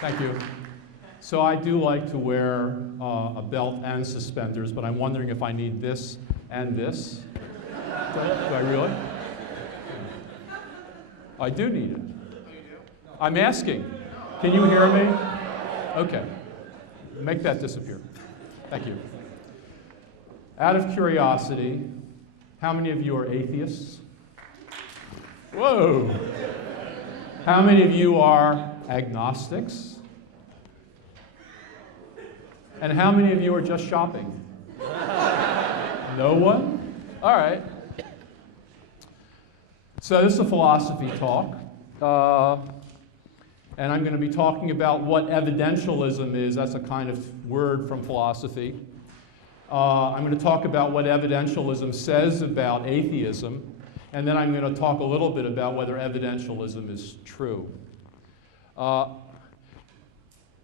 Thank you. So I do like to wear a belt and suspenders, but I'm wondering if I need this and this. Do I really? I do need it. I'm asking. Can you hear me? Okay. Make that disappear. Thank you. Out of curiosity, how many of you are atheists? Whoa. How many of you are agnostics? And how many of you are just shopping? No one? All right. So this is a philosophy talk. And I'm going to be talking about what evidentialism is. That's a kind of word from philosophy. I'm going to talk about what evidentialism says about atheism. And then I'm going to talk a little bit about whether evidentialism is true.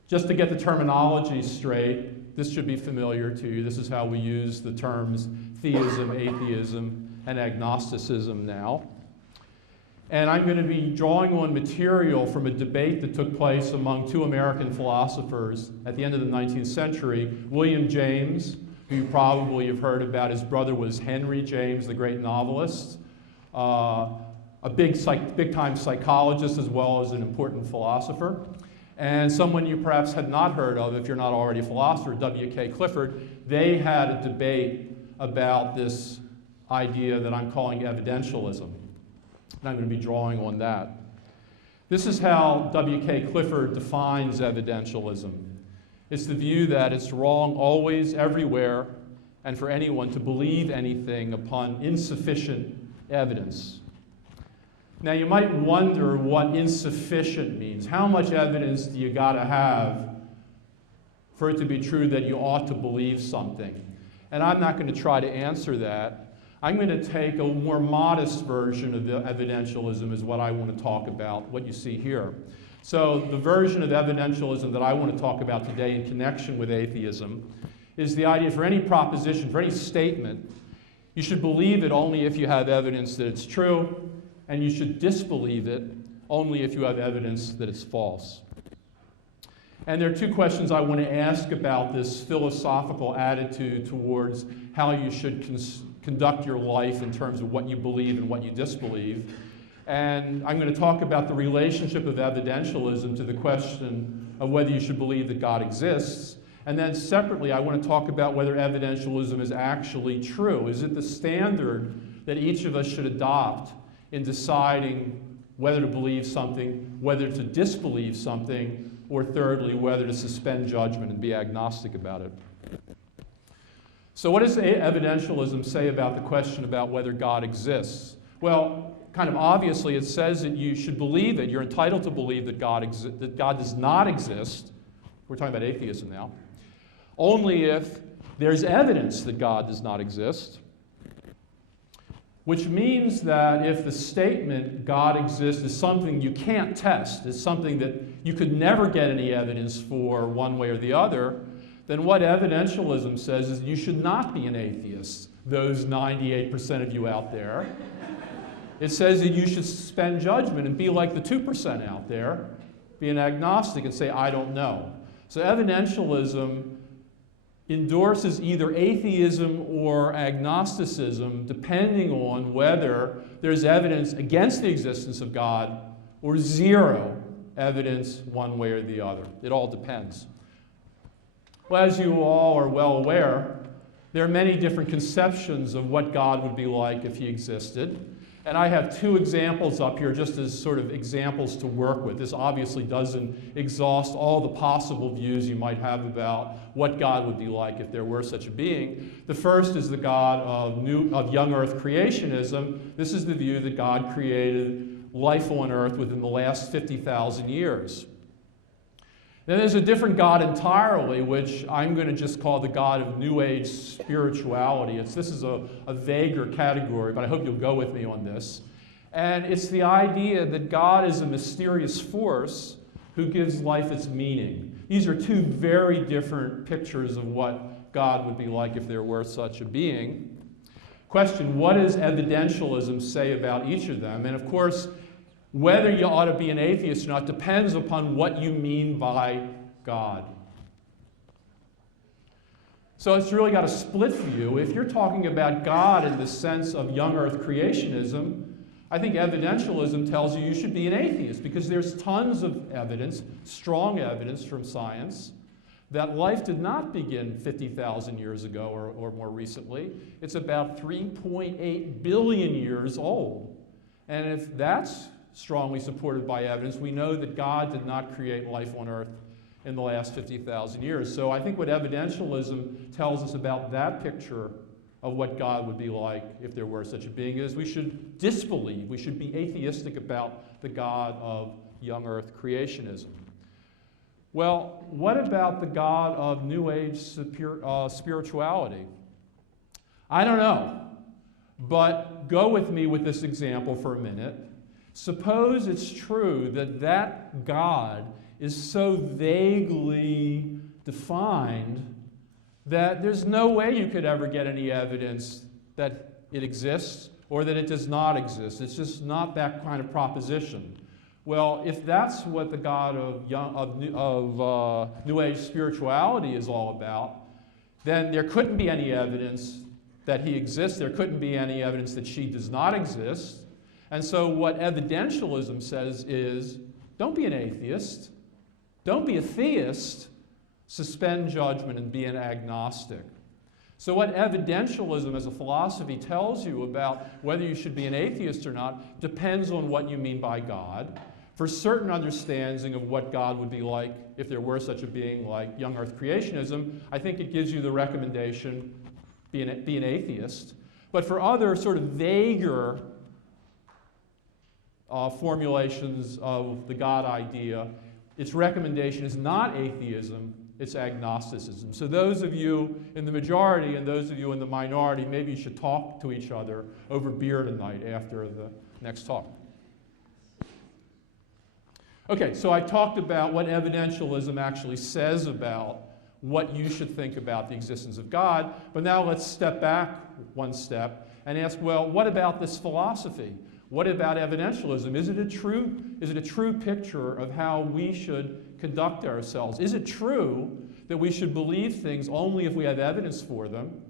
Just to get the terminology straight, this should be familiar to you. This is how we use the terms theism, atheism, and agnosticism now. And I'm going to be drawing on material from a debate that took place among two American philosophers at the end of the 19th century. William James, who you probably have heard about, his brother was Henry James, the great novelist, a big-time psychologist as well as an important philosopher. And someone you perhaps had not heard of, if you're not already a philosopher, W.K. Clifford. They had a debate about this idea that I'm calling evidentialism. And I'm going to be drawing on that. This is how W.K. Clifford defines evidentialism. It's the view that it's wrong always, everywhere, and for anyone to believe anything upon insufficient evidence. Now you might wonder what insufficient means. How much evidence do you got to have for it to be true that you ought to believe something? And I'm not going to try to answer that. I'm going to take a more modest version of evidentialism is what I want to talk about, what you see here. So the version of evidentialism that I want to talk about today in connection with atheism is the idea for any proposition, for any statement, you should believe it only if you have evidence that it's true, and you should disbelieve it only if you have evidence that it's false. And there are two questions I want to ask about this philosophical attitude towards how you should conduct your life in terms of what you believe and what you disbelieve. And I'm going to talk about the relationship of evidentialism to the question of whether you should believe that God exists. And then separately, I want to talk about whether evidentialism is actually true. Is it the standard that each of us should adopt in deciding whether to believe something, whether to disbelieve something, or thirdly, whether to suspend judgment and be agnostic about it? So what does evidentialism say about the question about whether God exists? Well, kind of obviously, it says that you should believe it. You're entitled to believe that God does not exist. We're talking about atheism now. Only if there's evidence that God does not exist, which means that if the statement God exists is something you can't test, is something that you could never get any evidence for one way or the other, then what evidentialism says is you should not be an atheist, those 98% of you out there. It says that you should suspend judgment and be like the 2% out there, be an agnostic and say, I don't know. So evidentialism endorses either atheism or agnosticism depending on whether there's evidence against the existence of God or zero evidence one way or the other. It all depends. Well, as you all are well aware, there are many different conceptions of what God would be like if he existed. And I have two examples up here just as sort of examples to work with. This obviously doesn't exhaust all the possible views you might have about what God would be like if there were such a being. The first is the God of young earth creationism. This is the view that God created life on earth within the last 50,000 years. Then there's a different God entirely, which I'm going to just call the God of New Age spirituality. This is a vaguer category, but I hope you'll go with me on this. And it's the idea that God is a mysterious force who gives life its meaning. These are two very different pictures of what God would be like if there were such a being. Question, what does evidentialism say about each of them? And of course, Whether you ought to be an atheist or not depends upon what you mean by God. So it's really got a split view. If you're talking about God in the sense of young earth creationism, I think evidentialism tells you should be an atheist because there's tons of evidence, strong evidence from science, that life did not begin 50,000 years ago or more recently. It's about 3.8 billion years old. And if that's strongly supported by evidence, we know that God did not create life on earth in the last 50,000 years. So I think what evidentialism tells us about that picture of what God would be like if there were such a being is we should disbelieve, we should be atheistic about the God of young earth creationism. Well, what about the God of New Age spirituality? I don't know, but go with me with this example for a minute. Suppose it's true that that God is so vaguely defined that there's no way you could ever get any evidence that it exists or that it does not exist. It's just not that kind of proposition. Well, if that's what the God of New Age spirituality is all about, then there couldn't be any evidence that he exists. There couldn't be any evidence that she does not exist. And so what evidentialism says is, don't be an atheist. Don't be a theist. Suspend judgment and be an agnostic. So what evidentialism as a philosophy tells you about whether you should be an atheist or not depends on what you mean by God. For certain understanding of what God would be like if there were such a being like young earth creationism, I think it gives you the recommendation, be an atheist. But for other sort of vaguer formulations of the God idea, its recommendation is not atheism, it's agnosticism. So those of you in the majority and those of you in the minority, maybe you should talk to each other over beer tonight after the next talk. Okay, so I talked about what evidentialism actually says about what you should think about the existence of God, but now let's step back one step and ask, well, what about this philosophy? What about evidentialism? Is it a true picture of how we should conduct ourselves? Is it true that we should believe things only if we have evidence for them,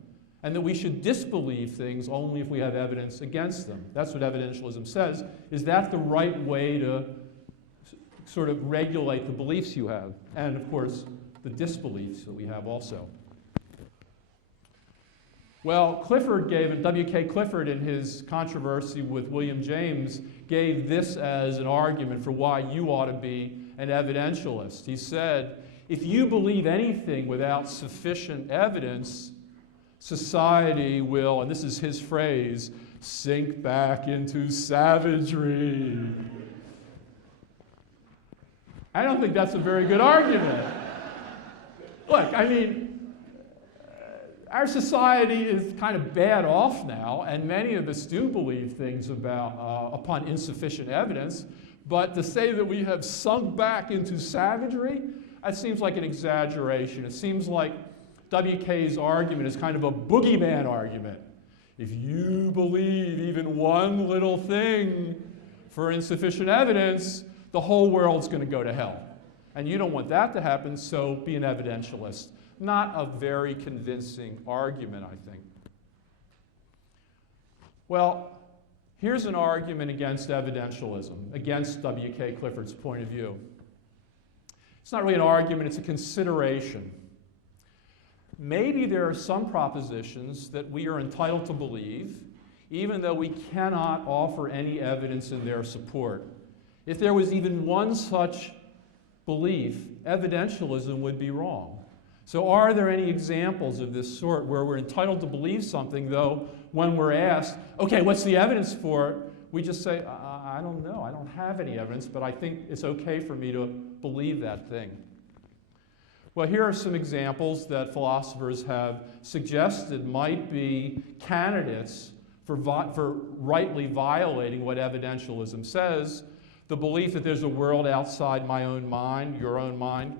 and that we should disbelieve things only if we have evidence against them? That's what evidentialism says. Is that the right way to sort of regulate the beliefs you have? And of course, the disbeliefs that we have also. Well, W.K. Clifford, in his controversy with William James, gave this as an argument for why you ought to be an evidentialist. He said, if you believe anything without sufficient evidence, society will, and this is his phrase, sink back into savagery. I don't think that's a very good argument. Look, I mean, our society is kind of bad off now, and many of us do believe things upon insufficient evidence, but to say that we have sunk back into savagery, that seems like an exaggeration. It seems like WK's argument is kind of a boogeyman argument. If you believe even one little thing for insufficient evidence, the whole world's going to go to hell. And you don't want that to happen, so be an evidentialist. Not a very convincing argument, I think. Well, here's an argument against evidentialism, against W.K. Clifford's point of view. It's not really an argument, it's a consideration. Maybe there are some propositions that we are entitled to believe, even though we cannot offer any evidence in their support. If there was even one such belief, evidentialism would be wrong. So are there any examples of this sort where we're entitled to believe something, though when we're asked, okay, what's the evidence for it, we just say, I don't know, I don't have any evidence, but I think it's okay for me to believe that thing. Well, here are some examples that philosophers have suggested might be candidates for rightly violating what evidentialism says. The belief that there's a world outside my own mind, your own mind.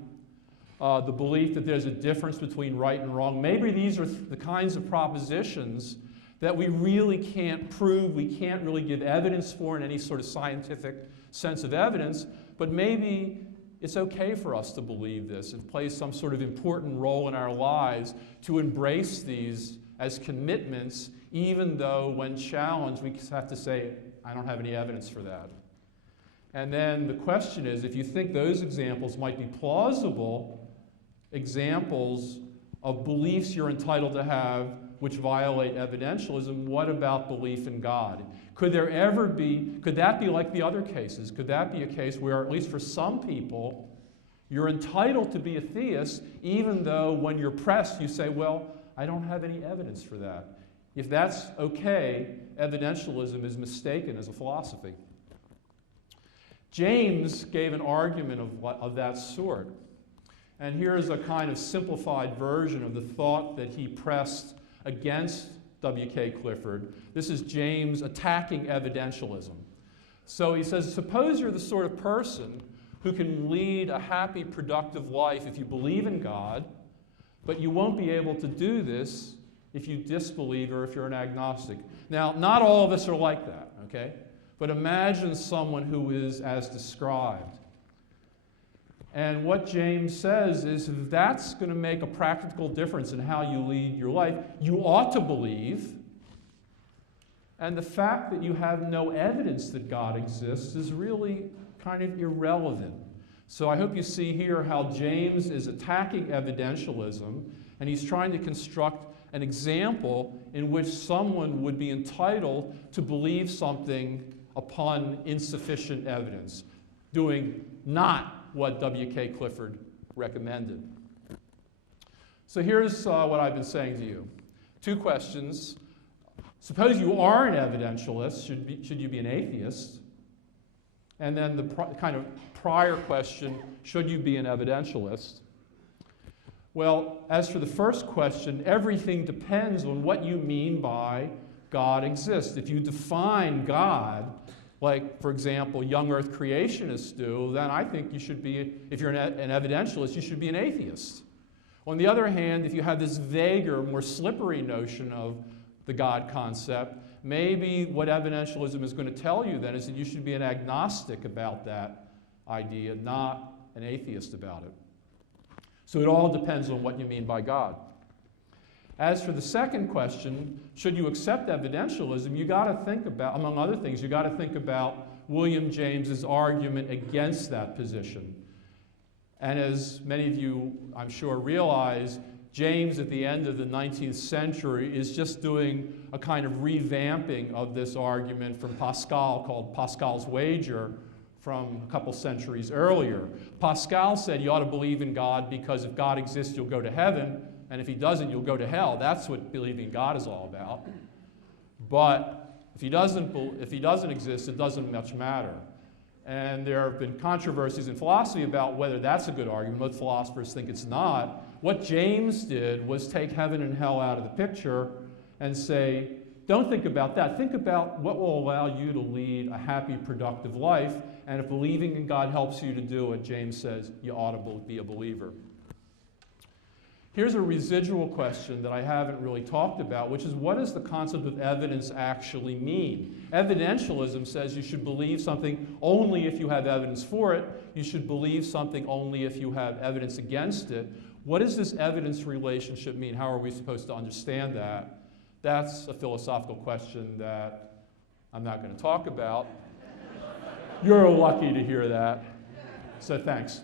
The belief that there's a difference between right and wrong. Maybe these are the kinds of propositions that we really can't prove, we can't really give evidence for in any sort of scientific sense of evidence, but maybe it's okay for us to believe this and play some sort of important role in our lives to embrace these as commitments, even though when challenged, we just have to say, I don't have any evidence for that. And then the question is, if you think those examples might be plausible examples of beliefs you're entitled to have which violate evidentialism, what about belief in God? Could that be like the other cases? Could that be a case where, at least for some people, you're entitled to be a theist, even though when you're pressed, you say, well, I don't have any evidence for that. If that's okay, evidentialism is mistaken as a philosophy. James gave an argument of that sort. And here's a kind of simplified version of the thought that he pressed against W.K. Clifford. This is James attacking evidentialism. So he says, suppose you're the sort of person who can lead a happy, productive life if you believe in God, but you won't be able to do this if you disbelieve or if you're an agnostic. Now, not all of us are like that, okay? But imagine someone who is as described. And what James says is, if that's going to make a practical difference in how you lead your life, you ought to believe. And the fact that you have no evidence that God exists is really kind of irrelevant. So I hope you see here how James is attacking evidentialism, and he's trying to construct an example in which someone would be entitled to believe something upon insufficient evidence, doing not what W.K. Clifford recommended. So here's what I've been saying to you. Two questions. Suppose you are an evidentialist, should you be an atheist? And then the kind of prior question, should you be an evidentialist? Well, as for the first question, everything depends on what you mean by God exists. If you define God, like, for example, young earth creationists do, then I think you should be, if you're an evidentialist, you should be an atheist. On the other hand, if you have this vaguer, more slippery notion of the God concept, maybe what evidentialism is going to tell you then is that you should be an agnostic about that idea, not an atheist about it. So it all depends on what you mean by God. As for the second question, should you accept evidentialism, you got to think about, among other things, you got to think about William James's argument against that position. And as many of you, I'm sure, realize, James at the end of the 19th century is just doing a kind of revamping of this argument from Pascal called Pascal's wager from a couple centuries earlier. Pascal said you ought to believe in God because if God exists, you'll go to heaven. And if he doesn't, you'll go to hell. That's what believing in God is all about. But if he doesn't exist, it doesn't much matter. And there have been controversies in philosophy about whether that's a good argument. Most philosophers think it's not. What James did was take heaven and hell out of the picture and say, don't think about that. Think about what will allow you to lead a happy, productive life. And if believing in God helps you to do it, James says you ought to be a believer. Here's a residual question that I haven't really talked about, which is, what does the concept of evidence actually mean? Evidentialism says you should believe something only if you have evidence for it. You should believe something only if you have evidence against it. What does this evidence relationship mean? How are we supposed to understand that? That's a philosophical question that I'm not going to talk about. You're lucky to hear that. So thanks.